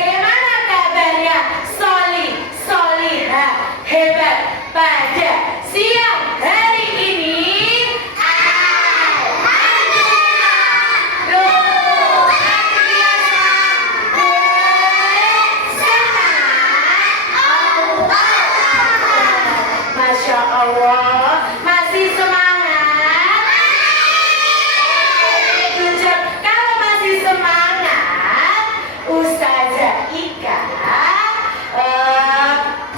Bagaimana kabarnya Solihah hebat pada siang hari ini? Masya Allah, masih semangat? Kalau masih semangat, Ustazah Ika,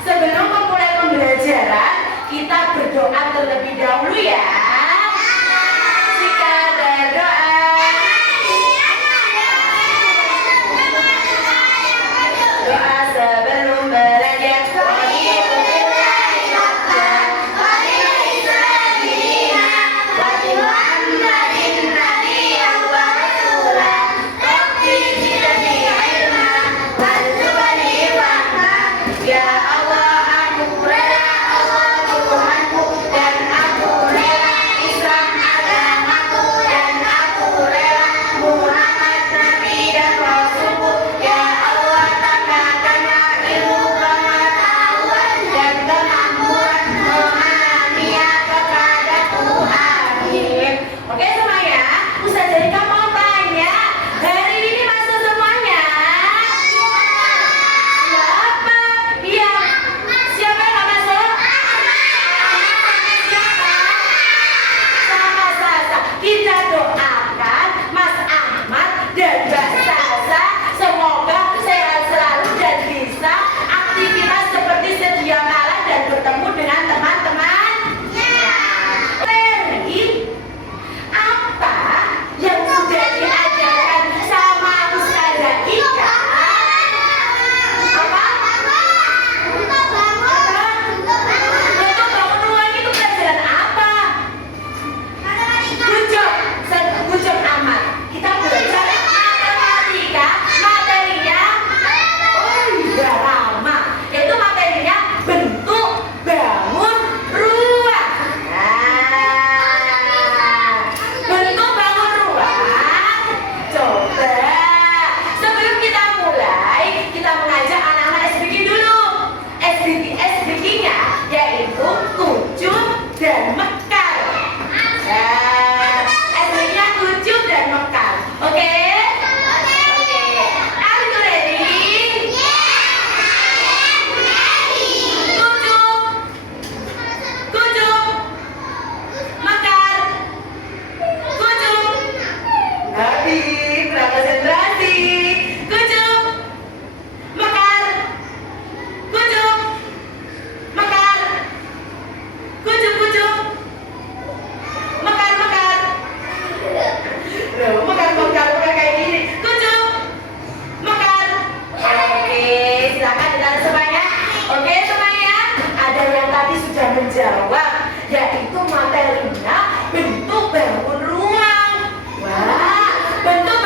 sebelum memulai pembelajaran, kita berdoa terlebih dahulu ya. Kita berdoa. Doa sebelum belajar. Menjawab, yaitu materinya bentuk bangun ruang. Wah, bentuk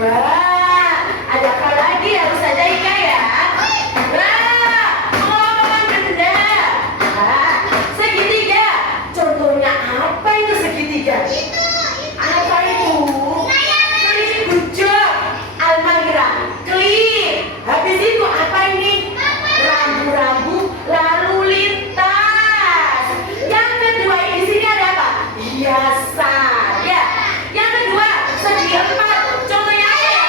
Wah, ada apa lagi ya Ustazah Ika ya? Wah, pengelompokan benda. Wah, segitiga. Contohnya apa itu segitiga? Apa itu? Klip bujuk, Almaira, klip. Habis itu apa ini? Rambu-rambu lalu lintas. Yang kedua di sini ada apa? Hiasan. Ya. Yang kedua segi empat. Contohnya apa ya?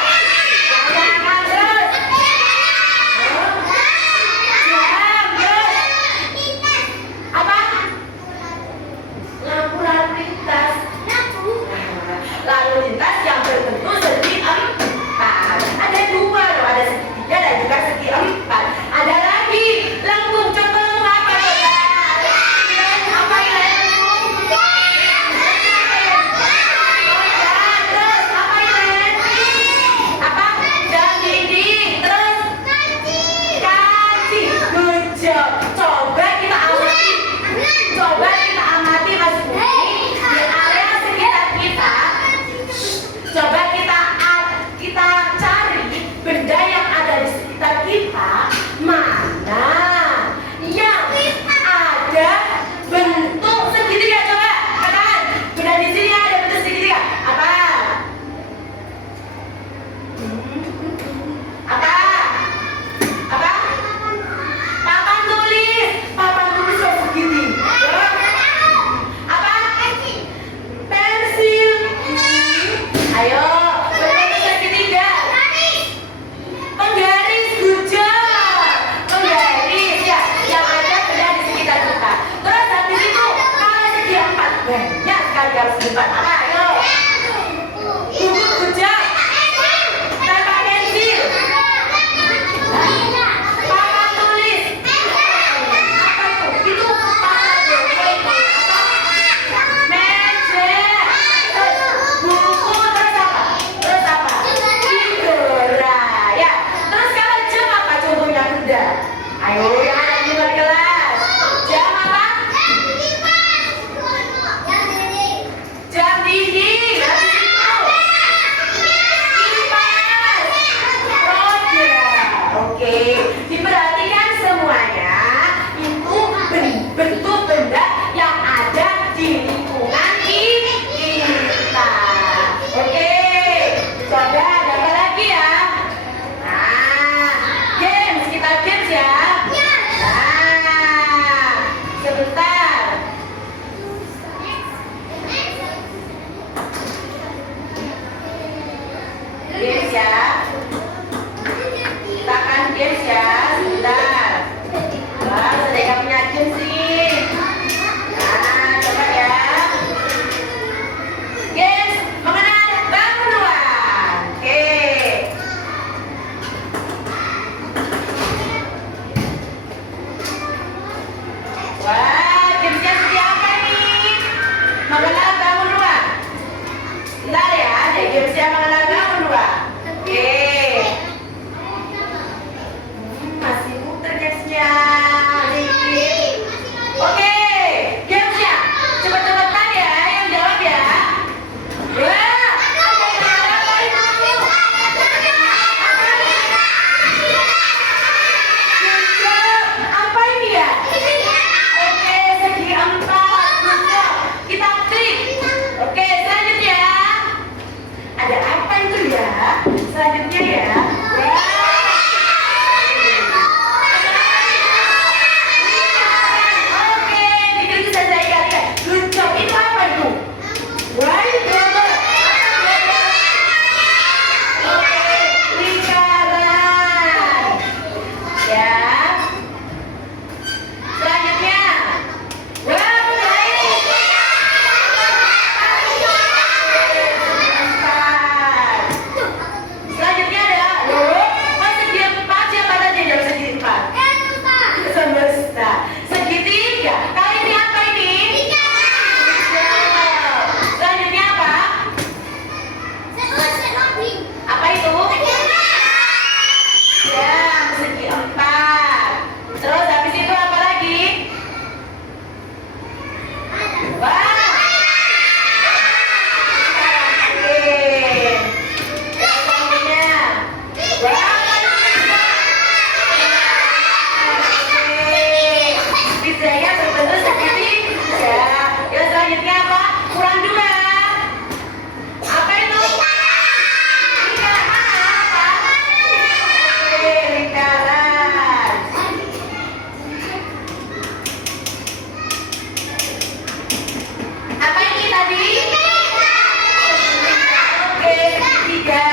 segitiga.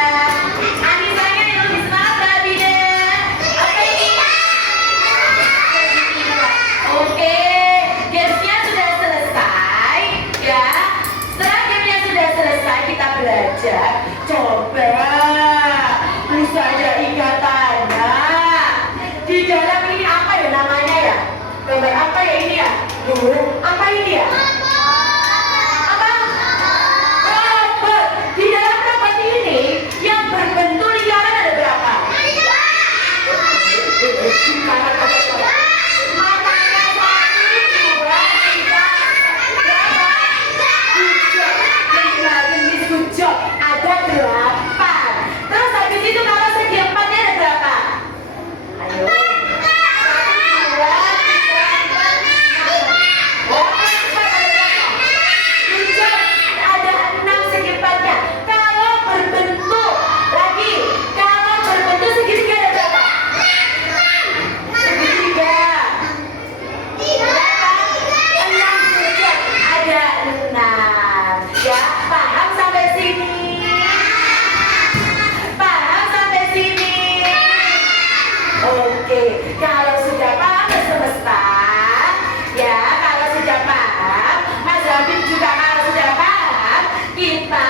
Anisanya yang lebih semangat berarti deh. Apa ini? Segitiga. Oke, gamesnya sudah selesai ya. Setelah gamenya sudah selesai, kita belajar. Coba tulis saja ikatannya. Di dalam ini apa ya namanya ya? Gambar apa ya ini ya? Apa ini ya? Apa? Robot. Di dalam robot ini yang berbentuk lingkaran ada berapa? Lingkaran ada berapa? Matanya 1, 2, 3, berapa? 7. Ada 8. Terus habis itu kalau segi empatnya ada berapa? Ayo. 1, 2, 3, 4, ada 6 segi empatnya. Kalau berbentuk lagi, kalau berbentuk segitiga ada berapa? Segitiga. Berapa? 6 juga. Ada 6. Ya, paham sampai sini? Paham sampai sini? Oke, kalau sudah paham semesta, ya kalau sudah paham, Mas Habib juga kalau sudah paham, kita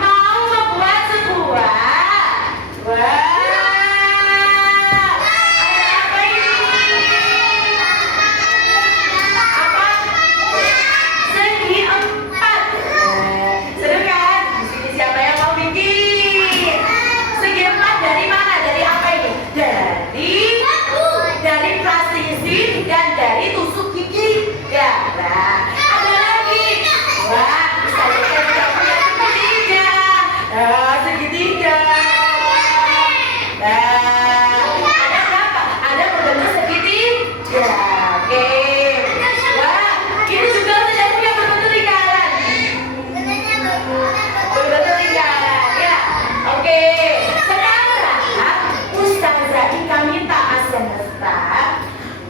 mau membuat sebuah, ada apa ini? Apa? Segi 4. Seru kan? Di sini siapa yang mau bikin? Segi 4 dari mana? Dari apa ini? Dari presisi dan dari tusuk gigi. Ya, nah, ada lagi. Wah, bisa jadi kita punya segitiga. Segitiga. Nah, ada berapa? Ada berbentuk segitiga. Oke. Wah, ini juga sudah punya berbentuk lingkaran. Berbentuk lingkaran, ya. Oke. Sekarang Ustazah Ika minta Mas Semesta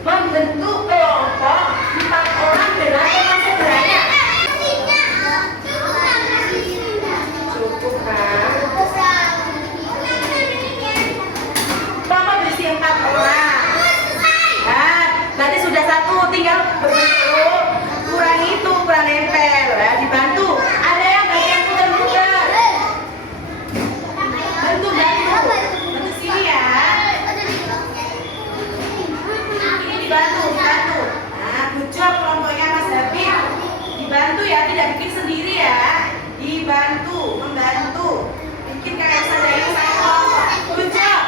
membentuk kelompok 4 orang dengan teman saudaranya. Cukup kan? Bapak berisi 4 orang. Nah, berarti sudah 1, tinggal berbentuk. Kurang itu, kurang nempel ya, dibantu. Ada yang bagian putar-putar. Bantu sini ya. Ini dibantu. Nah, good job kelompoknya Mas Habib. Dibantu ya, tidak bikin sendiri ya. Dibantu, membantu. Bikin kayak saja ini saya kelompok. Good job.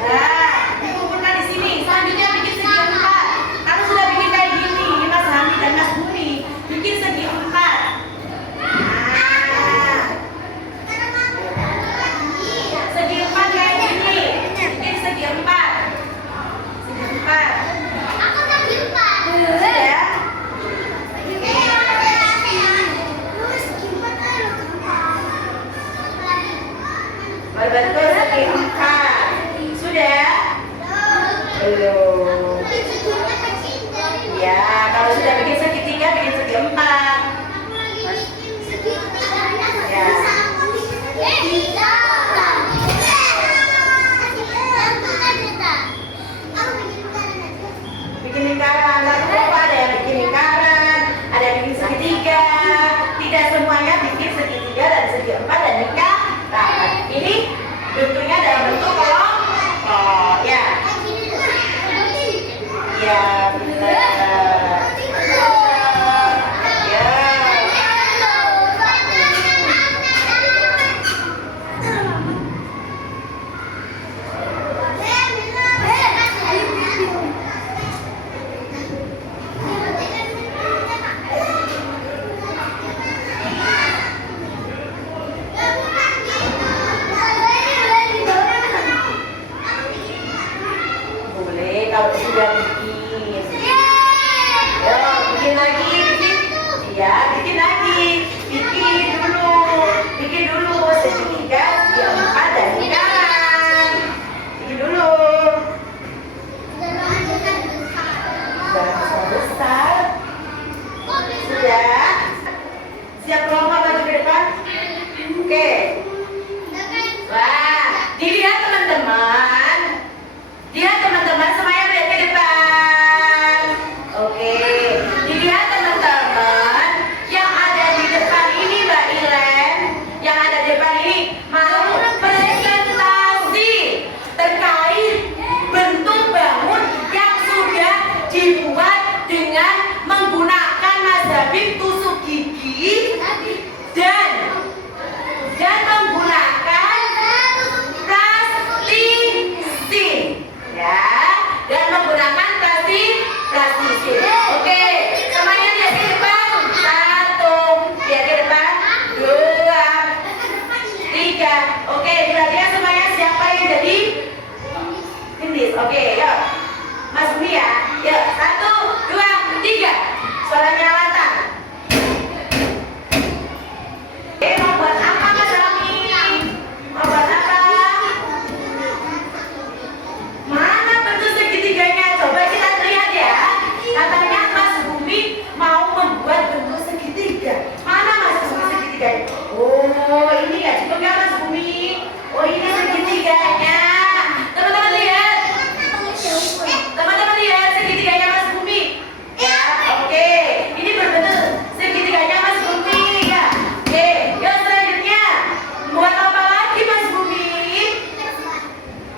Nah, dikumpulkan di sini. Selanjutnya bikin segi 4. Kalau sudah bikin kayak gini, ini Mas Hamid dan Mas Bumi, bikin segi 4. Nah, segi 4 kayak gini. Bikin segi 4. Segi 4. Sudah? Berbentuk segi 4. Sudah? Belum. Ya, kalau sudah bikin segitiga, bikin segi 4. Ya. Bikin lingkaran, satu kelompok ada yang bikin lingkaran, ada yang bikin segitiga. Tidak semuanya bikin segitiga dan segi 4 dan lingkaran. Ini bentuknya dalam bentuk kelompok, ya. Oke, perhatikan semuanya siapa yang jadi gendis. Oke, yuk. Mas Bumi ya. Yuk, 1, 2, 3. Suaranya lantang. Mau buat apa Mas Rami? Mau buat apa? Mana bentuk segitiganya? Coba kita lihat ya. Katanya Mas Bumi mau membuat bentuk segitiga. Mana Mas Bumi segitiganya? Oh, ini ya. Dipegang Mas Bumi. Oh, ini segitiganya. Teman-teman lihat. Teman-teman lihat segitiganya Mas Bumi. Ya, oke. Ini berbentuk segitiganya Mas Bumi ya. Oke, yuk selanjutnya. Buat apa lagi Mas Bumi?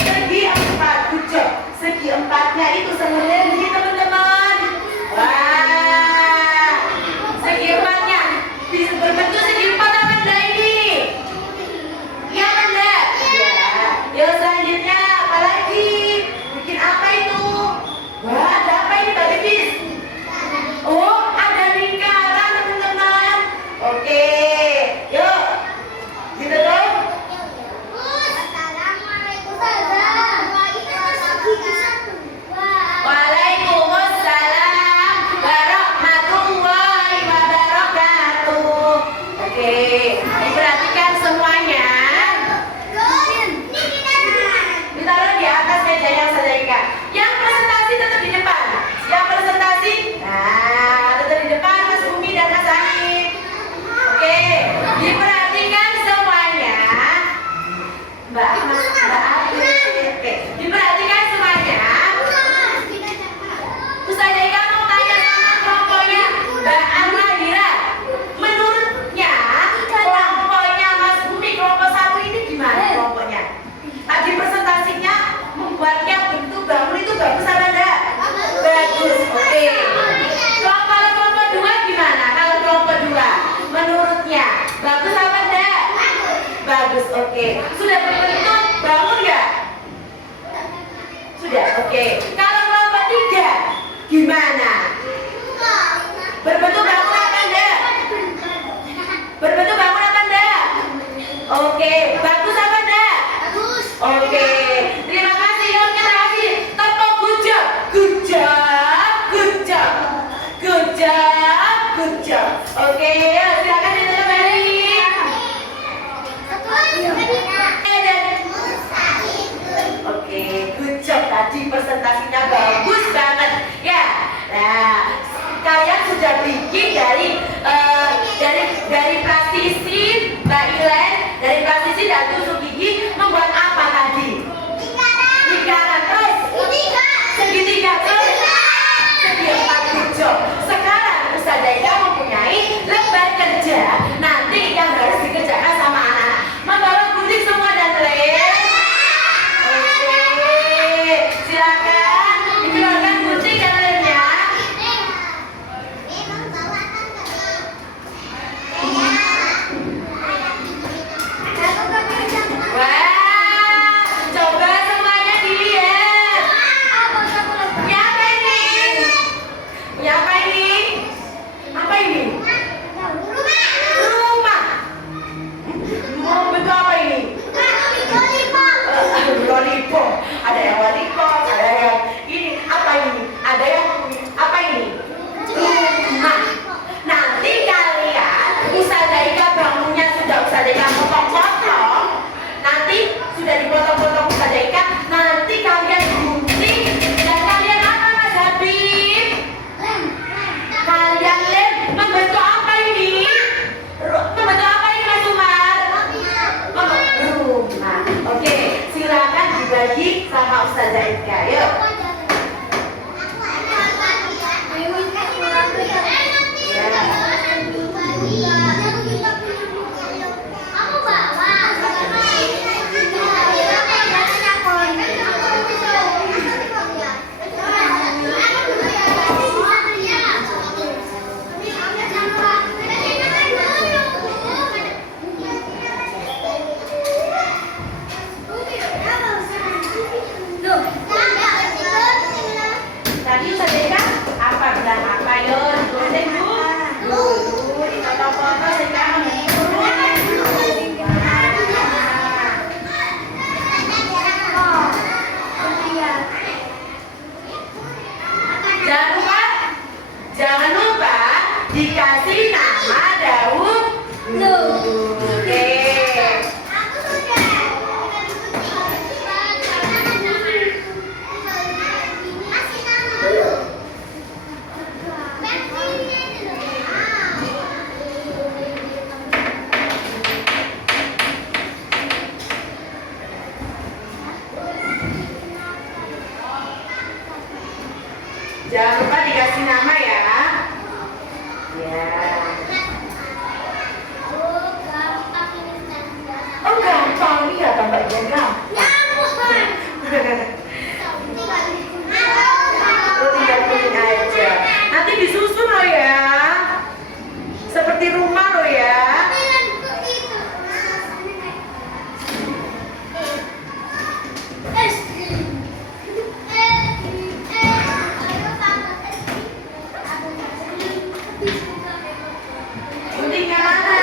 Segi empat, good job. Segi empatnya itu sebenarnya teman-teman. Wah, segi empatnya bisa berbentuk segi empat apa enggak ini? Iya enggak? Ya. Yuk selanjutnya apa lagi? Bikin apa itu? Wah, ada apa ini Mbak Bibis? Oh, ada lingkaran teman-teman. Oke, yuk. Gitu dong. Waalaikumsalam warahmatullahi wabarakatuh. Oke, diperhatikan semuanya. Ditaruh di atas meja yang Sadika. Yang presentasi tetap di depan. Yang presentasi, nah tetap di depan Mas Bumi dan Mas Ani. Oke, diperhatikan semuanya. Mbak April. Oke, diperhatikan semuanya. Ustazah Ika mau tanya sama kelompoknya Mbak Anwahira. Menurutnya kelompoknya Mas Bumi kelompok 1 ini gimana kelompoknya? Tadi presentasinya membuatnya bentuk bangun itu bagus apa enggak? Bagus. Oke. Kalau kelompok 2 gimana? Kalau kelompok 2 menurutnya bagus apa enggak? Bagus. Oke. Sudah berbentuk bangun enggak? Sudah. Oke. Kalau kelompok 3 gimana? Berbentuk bangun apa enggak? Berbentuk bangun apa enggak? Oke. Bagus apa enggak? Oke. Terima kasih. Yuk kita kasih tepuk good job. Good job. Good job. Good job. Good job. Oke, yuk silakan ditutup balik. Oke, good job. Tadi presentasinya bagus banget. Ya. Nah, kalian sudah bikin dari praktisi Mbak Ilen, dari praktisi dan tusuk gigi membuat apa tadi? Lingkaran terus. Segitiga terus. Segi empat, good job. Sekarang Ustazah Ika mempunyai lembar kerja nanti yang harus dikerjakan sama anak. Membawa gunting semua dan lem. Oke, silakan dikeluarkan gunting dan lemnya. Wah, coba semuanya dilihat. Punya apa ini? Punya apa ini? Apa ini? Rumah. Mau bentuk apa ini? Lollipop. Ada yang lollipop, ada yang ini. Apa ini? Ada yang apa ini? Rumah. Nanti kalian Ustazah Ika bangunnya sudah Ustazah Ika potong-potong. Nanti sudah dipotong-potong Ustazah Ika. Nanti kalian gunting dan kalian apa Mas Habib? Kalian lem. Membentuk apa ini? Membentuk apa ini Mas Umar? Rumah. Oke, silakan dibagi sama Ustazah Ika. Yuk. Jangan lupa dikasih nama ya. Ya. Oh gampang, iya tambahnya gampang. Tinggal kuning aja. Nanti disusun loh ya. Seperti rumah loh ya. Guntingnya mana?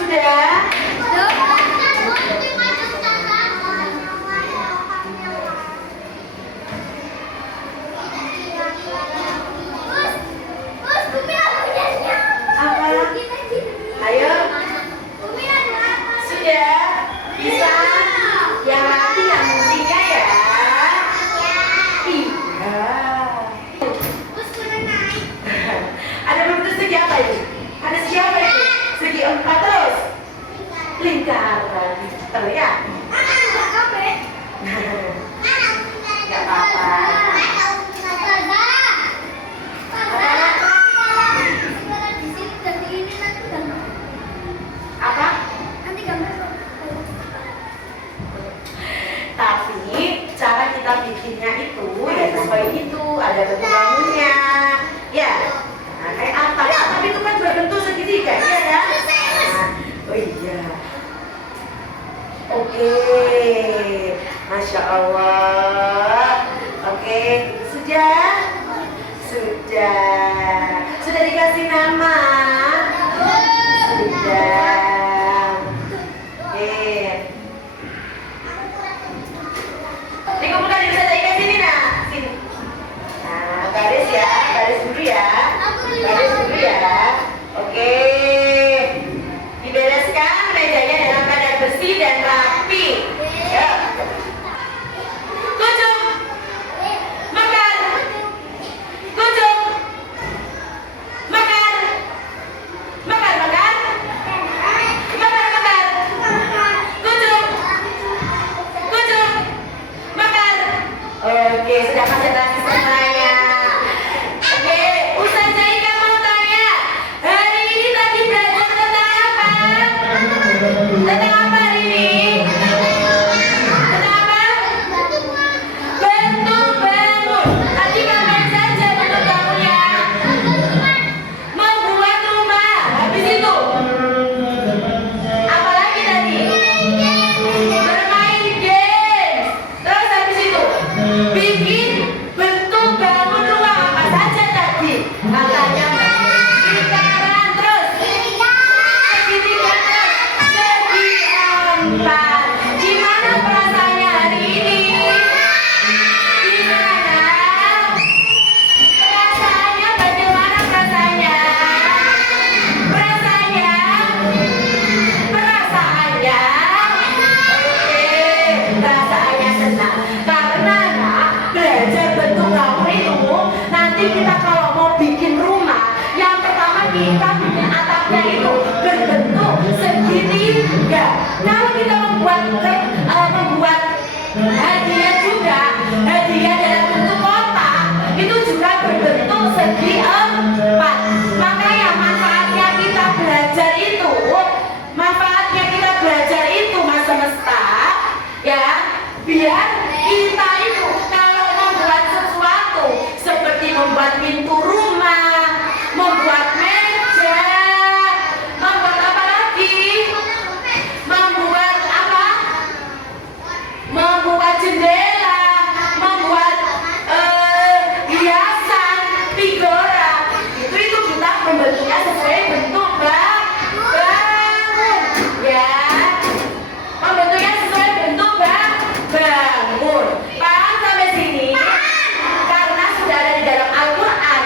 Sudah? Ayo. Sudah? Bisa? Yang nanti yang guntingnya ya. Iya. Ada bentuk segi apa itu? Ada segi apa itu? Segi 4 terus? Lingkaran. Terus ya? Gak apa-apa. Apa? Tapi cara kita bikinnya itu ya sesuai itu, ada bentuk bangunnya. Ya. Nah, kayak apa? Ya, tapi itu kan berbentuk segitiga, ya kan? Nah, oh iya. Oke. Masya Allah. Oke, sudah? Sudah. Sudah dikasih nama? Sudah. Oke. Dikumpulkan di bisa ikan sini nak. Sini. Nah, garis ya, garis dulu ya. Garis dulu ya. Oke. Dibereskan mejanya dalam keadaan bersih dan rapi. Ya. Kunjung. Makan. Kunjung. Makan. Makan, makan. Makan, makan. Kunjung. Kunjung. Makan. Oke, sudah konsentrasi semuanya. Oke, Ustazah Ika mau tanya, hari ini tadi belajar tentang apa? Tentang apa hari ini? Tentang apa? Bentuk bangun. Tadi kapan saja bentuk bangunnya? Membuat rumah. Habis itu apa lagi tadi? Bermain games. Terus habis itu bikin bentuk bangun rumah. Apa saja tadi? Katanya lingkaran terus segitiga terus segi 4. Gimana perasaannya hari ini? Gimana? Perasaannya bagaimana perasaannya? Perasaannya? Perasaannya? Oke, perasaannya senang. Karena nak, belajar bentuk bangun itu nanti kita kalau mau bikin rumah, yang pertama kita bikin atapnya itu berbentuk segitiga. Kalau kita membuat hadiah juga, hadiah dalam bentuk kotak itu juga berbentuk segi 4. Makanya manfaatnya kita belajar itu Mas Semesta, ya, biar kita itu kalau membuat sesuatu seperti membuat pintu rumah, membuat meja, membuat apa lagi? Membuat apa? Membuat jendela, membuat hiasan, figura. Itu kita membentuknya sesuai bentuk bangun, ya. Membentuknya sesuai bentuk bangun. Paham sampai sini? Karena sudah ada di dalam Al-Quran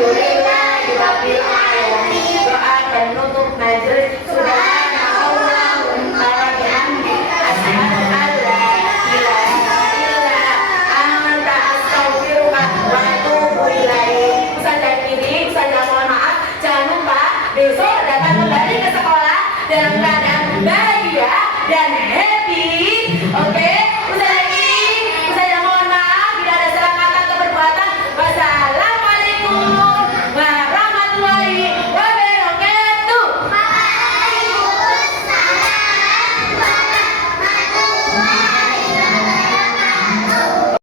Boleh